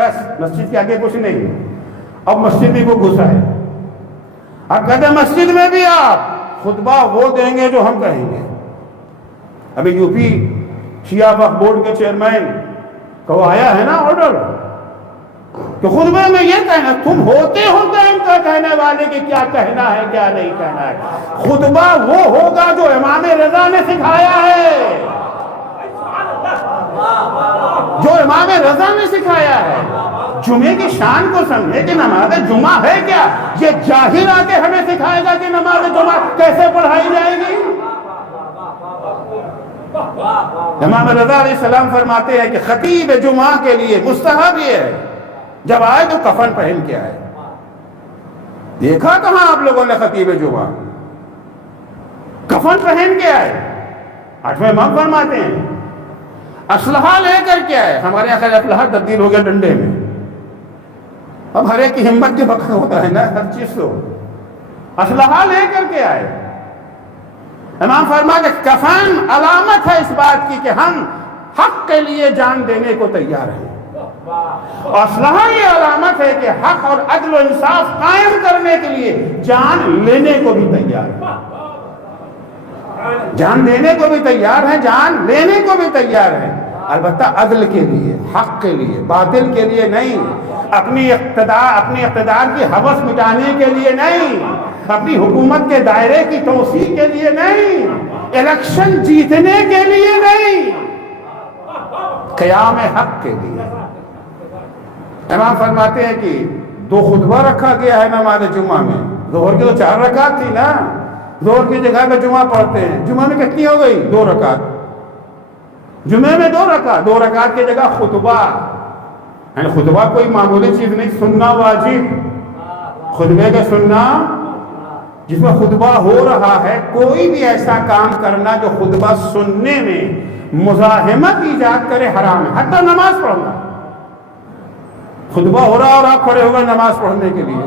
بس مسجد کے آگے کچھ نہیں. اب مسجد میں وہ گھسا ہے. اب کہتے ہیں مسجد میں بھی آپ خطبہ وہ دیں گے جو ہم کہیں گے. ابھی یو پی شیعہ وقف بورڈ کے چیئرمین کو آیا ہے نا آرڈر کہ خطبے میں یہ کہنا, تم ہوتے ہو ٹائم کا کہنے والے کہ کیا کہنا ہے کیا نہیں کہنا ہے. خطبہ وہ ہوگا جو امام رضا نے سکھایا ہے, جو امام رضا نے سکھایا ہے. جمعے کی شان کو سمجھے کہ نماز جمعہ ہے کیا, یہ جاہل آ کے ہمیں سکھائے گا کہ نماز جمعہ کیسے پڑھائی جائے گی. امام رضا علیہ السلام فرماتے ہیں کہ خطیب جمعہ کے لیے مستحب یہ ہے جب آئے تو کفن پہن کے آئے. دیکھا کہاں آپ لوگوں نے خطیب جمعہ کفن پہن کے آئے. 8ویں امام فرماتے ہیں اسلحہ لے کر کے آئے. ہمارے یہاں خیر اسلحہ تبدیل ہو گیا ڈنڈے میں. اب ہر ایک کی ہمت کے وقت ہوتا ہے نا ہر چیز تو. اسلحہ لے کر کے آئے. امام فرماتے کہ کفن علامت ہے اس بات کی کہ ہم حق کے لیے جان دینے کو تیار ہیں. اسلحہ یہ علامت ہے کہ حق اور عدل و انصاف قائم کرنے کے لیے جان لینے کو بھی تیار ہے. جان دینے کو بھی تیار ہے, جان لینے کو بھی تیار ہے. البتہ عدل کے لیے, حق کے لیے, باطل کے لیے نہیں. اپنی اقتدار کی ہوس مٹانے کے لیے نہیں, اپنی حکومت کے دائرے کی توسیع کے لیے نہیں, الیکشن جیتنے کے لیے نہیں, قیام حق کے لیے. امام فرماتے ہیں کہ 2 خطبہ رکھا گیا ہے نماز جمعہ میں. ظہر کی تو 4 رکعت تھی نا, ظہر کی جگہ پہ جمعہ پڑھتے ہیں. جمعہ میں کتنی ہو گئی؟ 2 رکعت. جمعے میں 2 رکعت, 2 رکعت کی جگہ خطبہ. یعنی خطبہ کوئی معمولی چیز نہیں, سننا واجب. خطبے کا سننا جس میں خطبہ ہو رہا ہے, کوئی بھی ایسا کام کرنا جو خطبہ سننے میں مزاحمت ایجاد کرے حرام ہے. حتی نماز پڑھنا, خطبہ ہو رہا اور آپ کھڑے ہو گئے نماز پڑھنے کے لیے.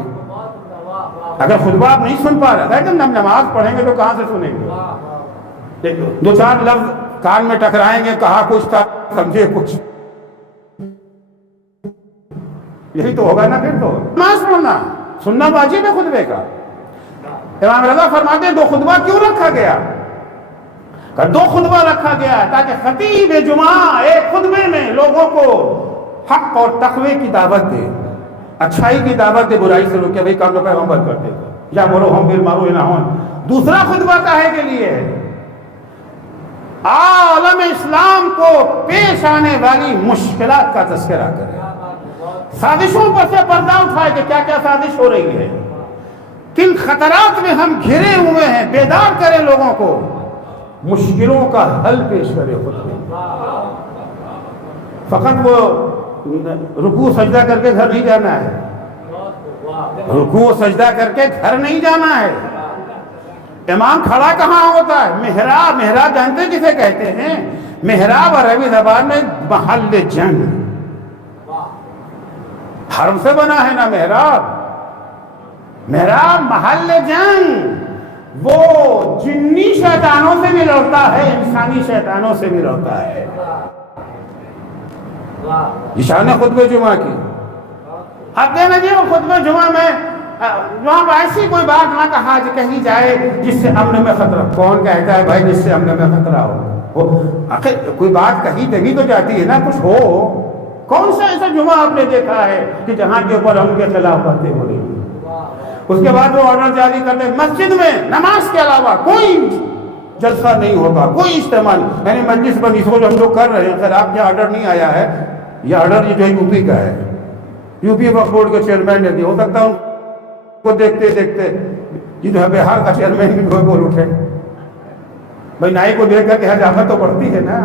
اگر خطبہ آپ نہیں سن پا رہے تو نماز پڑھیں گے تو کہاں سے سنیں گے؟ 2-4 لفظ کان میں ٹکرائیں گے, کہا کچھ تھا سمجھے کچھ, یہی تو ہوگا نا. پھر تو نماز پڑھنا سننا واجب ہے خطبے کا. امام رضا فرماتے ہیں 2 خطبہ کیوں رکھا گیا؟ کہ 2 خطبہ رکھا گیا تاکہ خطیب جمعہ ایک خطبے میں لوگوں کو حق اور تقوی کی دعوت دے, اچھائی کی دعوت دے, برائی سے روکے. بھائی کام کا پیغمبر کرتے تھے یا بولو ہم بالمعروف نہ ہوں. دوسرا خطبہ کاہے کے لیے ہے؟ عالم اسلام کو پیش آنے والی مشکلات کا تذکرہ کرے, سازشوں پر سے پردہ اٹھائے کہ کیا کیا سازش ہو رہی ہے, کن خطرات میں ہم گھرے ہوئے ہیں, بیدار کرے لوگوں کو, مشکلوں کا حل پیش کرے. خطبے فقط وہ رکوع سجدہ کر کے گھر نہیں جانا ہے, رکوع سجدہ کر کے گھر نہیں جانا ہے. امام کھڑا کہاں ہوتا ہے؟ محراب. محراب جانتے کسے کہتے ہیں؟ محراب عربی زبان میں محل جنگ, حرم سے بنا ہے نا محراب. محراب محل جنگ, وہ جنی شیطانوں سے بھی لڑتا ہے, انسانی شیطانوں سے بھی لڑتا ہے. یہ شان ہے خطبہ جمعہ کی. اب دینا جی وہ خطبہ جمعہ میں وہاں ایسی کوئی بات نہ کہی جائے جس سے امن میں خطرہ. کون کہتا ہے بھائی جس سے امن میں خطرہ ہو؟ آخر کوئی بات کہی تبھی تو جاتی ہے نا, کچھ ہو. کون سا ایسا جمعہ آپ نے دیکھا ہے کہ جہاں کے اوپر ہم کے خلاف باتیں ہو رہی ہیں؟ اس کے بعد وہ آرڈر جاری کرتے مسجد میں نماز کے علاوہ کوئی جلسہ نہیں ہوگا, کوئی اجتماع نہیں. یعنی مجلس پر اس کو جو ہم لوگ کر رہے ہیں, خیر آپ کے آرڈر نہیں آیا ہے, یہ آرڈر یہ جو ہے یو پی کا ہے, یو پی وقف بورڈ کے چیئرمین نے دیا. ہو سکتا ہے ان کو دیکھتے دیکھتے یہ جو ہے بہار کا چیئرمین بھی بول اٹھے. بھائی نائی کو دیکھ کر کے حجامت تو پڑتی ہے نا,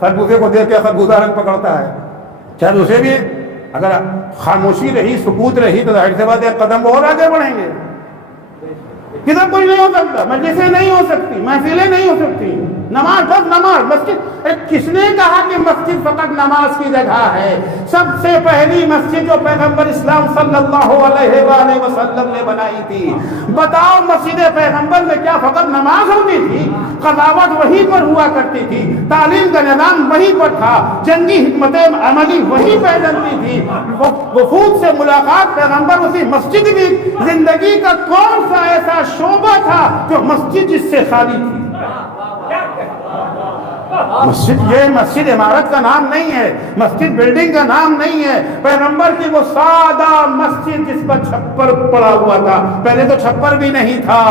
خربوزے کو دیکھ کے خربوزہ رنگ پکڑتا ہے. شاید اسے بھی اگر خاموشی رہی, سکوت رہی, تو ظاہر سی بات ایک قدم اور آگے بڑھیں گے. کدھر کوئی نہیں ہو سکتا، مجلسیں نہیں ہو سکتی، محفلیں نہیں ہو سکتی، نماز بس نماز مسجد۔ کس نے کہا کہ مسجد فقط نماز کی جگہ ہے؟ سب سے پہلی مسجد جو پیغمبر اسلام صلی اللہ علیہ وآلہ وسلم نے بنائی تھی، بتاؤ مسجد پیغمبر میں کیا فقط نماز ہوتی تھی؟ قضاوت وہیں پر ہوا کرتی تھی، تعلیم کا نظام وہیں پر تھا، جنگی حکمت عملی وہیں پہ چلتی تھی، وفود سے ملاقات پیغمبر اسی مسجد میں، زندگی کا کون سا ایسا شعبہ تھا جو مسجد جس سے خالی تھی؟ مسجد، یہ مسجد عمارت کا نام نہیں ہے، مسجد بلڈنگ کا نام نہیں ہے، پیغمبر کی وہ سادہ مسجد جس پر چھپر پڑا ہوا تھا، پہلے تو چھپر بھی نہیں تھا،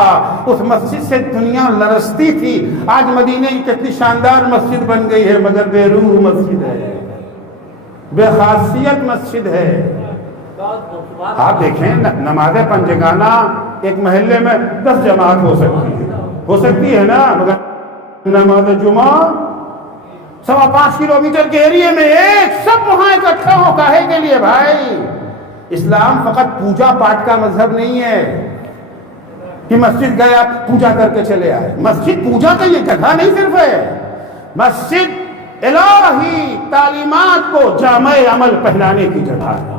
اس مسجد سے دنیا لرزتی تھی۔ آج مدینے کی کتنی شاندار مسجد بن گئی ہے، مگر بے روح مسجد ہے، بے خاصیت مسجد ہے۔ آپ دیکھیں نماز پنجگانہ ایک محلے میں 10 جماعت ہو سکتی ہے نا، مگر نماز جمعہ 5.25 کلومیٹر کے ایریے میں ایک، سب وہاں اکٹھا ہو، کاہے کے لیے بھائی؟ اسلام فقط پوجا پاٹ کا مذہب نہیں ہے کہ مسجد گئے آپ پوجا کر کے چلے آئے۔ مسجد پوجا کا یہ جگہ نہیں صرف ہے، مسجد الہی تعلیمات کو جامع عمل پہنانے کی جگہ ہے،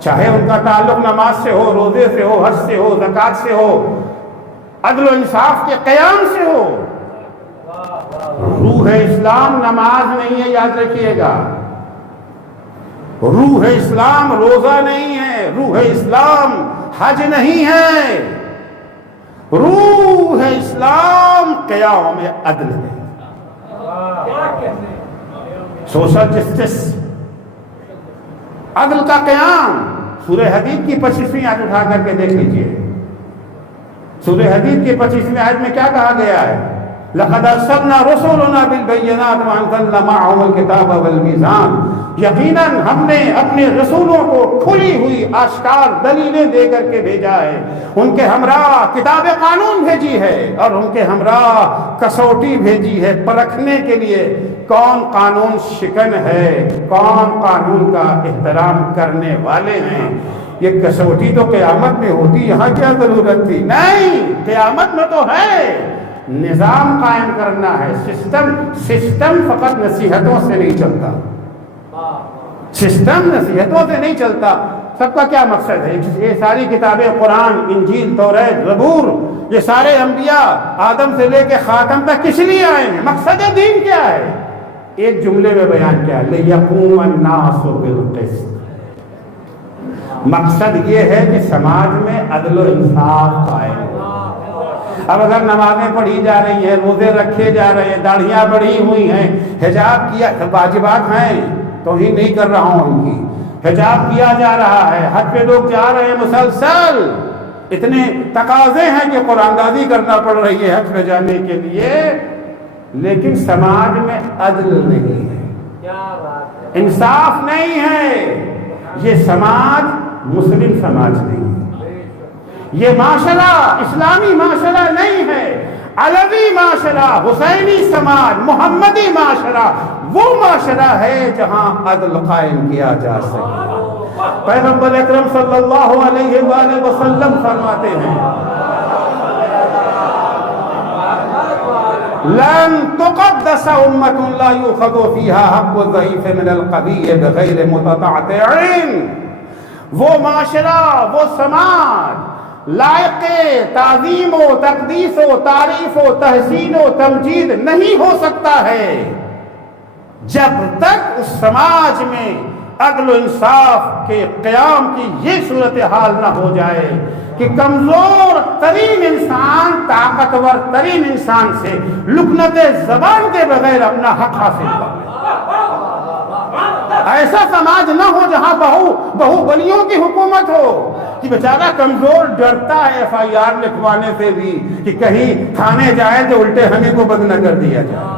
چاہے ان کا تعلق نماز سے ہو، روزے سے ہو، حج سے ہو، زکوٰۃ سے ہو، عدل و انصاف کے قیام سے ہو۔ روح اسلام نماز نہیں ہے، یاد رکھیے گا، روح اسلام روزہ نہیں ہے، روح اسلام حج نہیں ہے، روح اسلام قیام عدل ہے، سوشل جسٹس، عدل کا قیام۔ سورہ حدید کی 25ویں آیت اٹھا کر کے دیکھ لیجئے، سورہ حدید کی 25ویں آیت میں کیا کہا گیا ہے؟ لَقَدْ أَرْسَلْنَا رُسُلَنَا بِالْبَيِّنَاتِ وَأَنزَلْنَا مَعَهُمُ الْكِتَابَ وَالْمِيزَانَ، یقیناً ہم نے اپنے رسولوں کو کھلی ہوئی آشکار دلیلیں دے کر کے بھیجا ہے، ان کے ہمراہ کتاب قانون بھیجی ہے اور ان کے ہمراہ کسوٹی بھیجی ہے، پرکھنے کے لیے کون قانون شکن ہے، کون قانون کا احترام کرنے والے ہیں۔ یہ کسوٹی تو قیامت میں ہوتی، یہاں کیا ضرورت تھی؟ نہیں، قیامت میں تو ہے، نظام قائم کرنا ہے، سسٹم فقط نصیحتوں سے نہیں چلتا، سسٹم نصیحتوں سے نہیں چلتا۔ سب کا کیا مقصد ہے؟ یہ ساری کتابیں قرآن، انجیل، توریت، زبور، یہ سارے انبیاء آدم سے لے کے خاتم تک کس لیے آئے ہیں؟ مقصد دین کیا ہے؟ ایک جملے میں بیان کیا، لِيَقُومَ النَّاسُ بِالْقِسْطِ، مقصد یہ ہے کہ سماج میں عدل و انصاف قائم ہو۔ اب اگر نمازیں پڑھی جا رہی ہیں، روزے رکھے جا رہے ہیں، داڑھیاں بڑھی ہوئی ہیں، حجاب کیا، واجبات ہیں، توہین نہیں کر رہا ہوں ان کی، حجاب کیا جا رہا ہے، حج پہ لوگ جا رہے ہیں مسلسل، اتنے تقاضے ہیں کہ قرآن دازی کرنا پڑ رہی ہے حج پہ جانے کے لیے، لیکن سماج میں عدل نہیں ہے، انصاف نہیں ہے۔ یہ سماج مسلم سماج نہیں ہے، یہ معاشرہ اسلامی معاشرہ نہیں ہے، علوی معاشرہ، حسینی سماج، محمدی معاشرہ وہ معاشرہ ہے جہاں عدل قائم کیا جا سکے۔ پیغمبر اکرم صلی اللہ علیہ وآلہ وسلم فرماتے ہیں، لن تقدس امة لا يؤخذ فيها حق الضعيف من القوي بغير متطاعن۔ وہ معاشرہ، وہ سماج لائق تعظیم و تقدیس و تعریف و تحسین و تمجید نہیں ہو سکتا ہے جب تک اس سماج میں عدل و انصاف کے قیام کی یہ صورتحال نہ ہو جائے کہ کمزور ترین انسان طاقتور ترین انسان سے لکنت زبان کے بغیر اپنا حق حاصل کرے۔ ایسا سماج نہ ہو جہاں بہو بلیوں کی حکومت ہو کہ بیچارہ کمزور ڈرتا ہے FIR لکھوانے سے بھی کہ کہیں تھانے جائے تو الٹے ہمیں کو بند نہ کر دیا جائے۔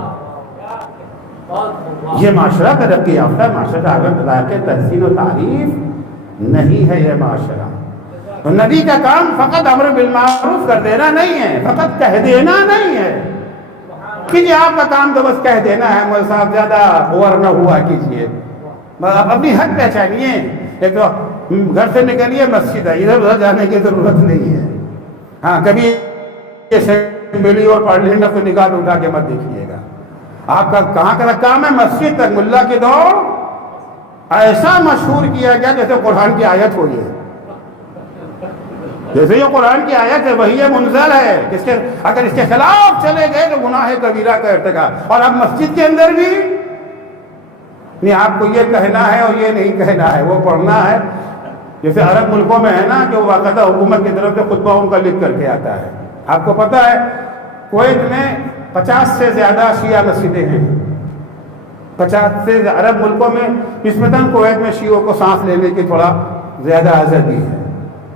یہ معاشرہ ترقی یافتہ معاشرہ آگے کے تحسین و تعریف نہیں ہے۔ یہ معاشرہ تو نبی کا کام فقط امر بالمعروف کر دینا نہیں ہے، فقط کہہ دینا نہیں ہے کہ جی آپ کا کام تو بس کہہ دینا ہے، مول صاحب زیادہ اوور نہ ہوا کیجیے، اپنی حق پہچانیے، ایک تو گھر سے نکلیے مسجد ہے، ادھر ادھر جانے کی ضرورت نہیں ہے، ہاں کبھی اسمبلی اور پارلیمنٹ کو نگاہ اٹھا کے مت دیکھیے گا. آپ کا کہاں کا کام ہے؟ مسجد تک. ملا کی دوڑ ایسا مشہور کیا گیا جیسے قرآن کی آیت ہو. یہ جیسے یہ قرآن کی آیت ہے، وہی منزل ہے. اگر اس کے خلاف چلے گئے تو گناہ کبیرہ کا ارتکاب. اور اب مسجد کے اندر بھی نہیں، آپ کو یہ کہنا ہے اور یہ نہیں کہنا ہے، وہ پڑھنا ہے. جیسے عرب ملکوں میں ہے نا کہ باقاعدہ حکومت کی طرف سے خطبہ ان کا لکھ کر کے آتا ہے. آپ کو پتا ہے کویت میں 50 سے زیادہ شیعہ مسجدیں ہیں. 50 سے عرب ملکوں میں نسبتاً کویت میں شیعوں کو سانس لینے کی تھوڑا زیادہ آزادی ہے.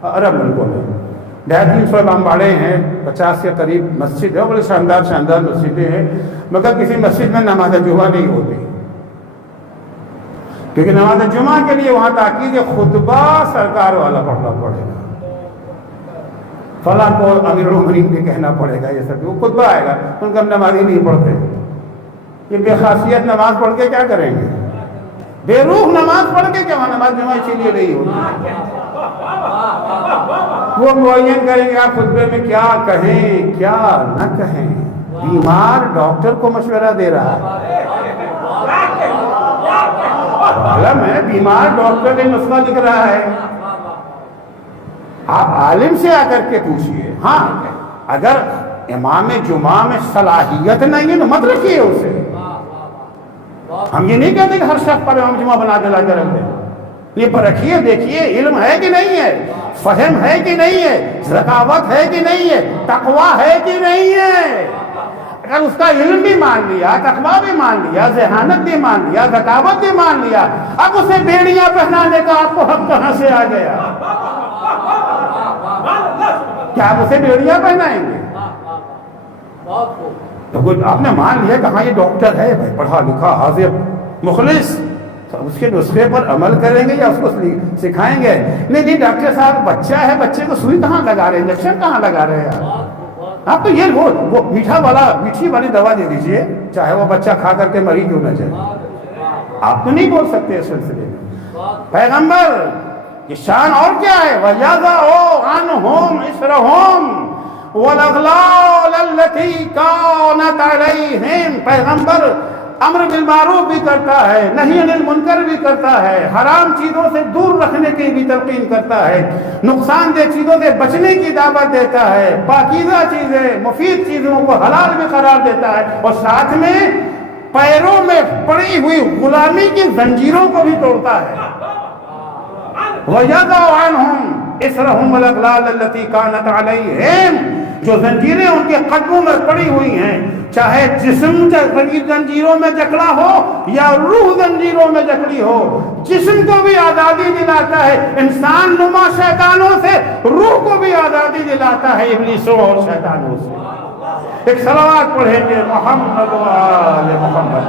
عرب ملکوں میں 250-300 امباڑے ہیں، 50 کے قریب مسجد ہے، بڑی شاندار شاندار مسجدیں ہیں. مگر کسی مسجد میں نماز جمعہ نہیں ہوتی، کیونکہ نماز جمعہ کے لیے وہاں تاکید خطبہ سرکار والا پڑھنا پڑے گا. فلاں کو امیر المومنین بھی کہنا پڑے گا. یہ سب وہ خطبہ آئے گا. ان کا نماز ہی نہیں پڑھتے. یہ بے خاصیت نماز پڑھ کے کیا کریں گے؟ بے روح نماز پڑھ کے کیا؟ وہاں نماز جمعہ اسی لیے نہیں ہوتی. وہ معین کریں گے آپ خطبے میں کیا کہیں کیا نہ کہیں. بیمار ڈاکٹر کو مشورہ دے رہا ہے. عالم ہے، بیمار ڈاکٹر نے نسخہ لکھ رہا ہے. آپ عالم سے آ کر کے پوچھئے. ہاں اگر امام جمعہ میں صلاحیت نہیں ہے تو مت رکھیے اسے. ہم یہ نہیں کہتے کہ ہر شخص پر امام جمعہ بنا کے لا کے رکھ دیں. یہ پر رکھیے، دیکھیے علم ہے کہ نہیں ہے، فہم ہے کہ نہیں ہے، ذکاوت ہے کہ نہیں ہے، تقویٰ ہے کہ نہیں ہے. اگر اس کا علم بھی مان لیا، تقویٰ بھی مان لیا، ذہانت بھی مان لیا، ذکاوت بھی مان لیا، اب اسے بیڑیاں پہنانے کا آپ کو حق کہاں سے آ گیا؟ کیا آپ اسے بیڑیاں پہنائیں گے؟ تو آپ نے مان لیا کہ ہاں یہ ڈاکٹر ہے بھائی، پڑھا لکھا حاضر مخلص، اس کے نسخے پر عمل کریں گے یا اس کو سکھائیں گے؟ نہیں ڈاکٹر صاحب بچہ ہے، بچے کو سوئی کہاں لگا رہے ہیں، انجیکشن کہاں لگا رہے ہیں؟ آپ تو یہ وہ میٹھی والی دوا دے دیجئے، چاہے وہ بچہ کھا کر کے مری کیوں نہ جائے. آپ تو نہیں بول سکتے اس سلسلے میں. پیغمبر کی شان اور کیا ہے؟ وَيَضَعُ عَنْهُمْ إِصْرَهُمْ وَالْأَغْلَالَ الَّتِي كَانَتْ عَلَيْهِمْ. پیغمبر امر بالمعروف بھی کرتا ہے، نہی عن المنکر بھی کرتا ہے، حرام چیزوں سے دور رکھنے کی بھی تلقین کرتا ہے، نقصان دہ چیزوں سے بچنے کی دعوت دیتا ہے، پاکیزہ چیزیں مفید چیزوں کو حلال میں قرار دیتا ہے، اور ساتھ میں پیروں میں پڑی ہوئی غلامی کی زنجیروں کو بھی توڑتا ہے. وَيَضَعُ عَنْهُمْ إِصْرَهُمْ وَالْأَغْلَالَ الَّتِي كَانَتْ عَلَيْهِمْ. جو زنجیریں ان کے قدموں میں پڑی ہوئی ہیں، چاہے جسم زنجیروں میں جکڑا ہو یا روح زنجیروں میں جکڑی ہو، جسم کو بھی آزادی دلاتا ہے انسان نما شیطانوں سے، روح کو بھی آزادی دلاتا ہے ابلیسوں اور شیطانوں سے. ایک صلوات پڑھیں گے محمد و آل محمد.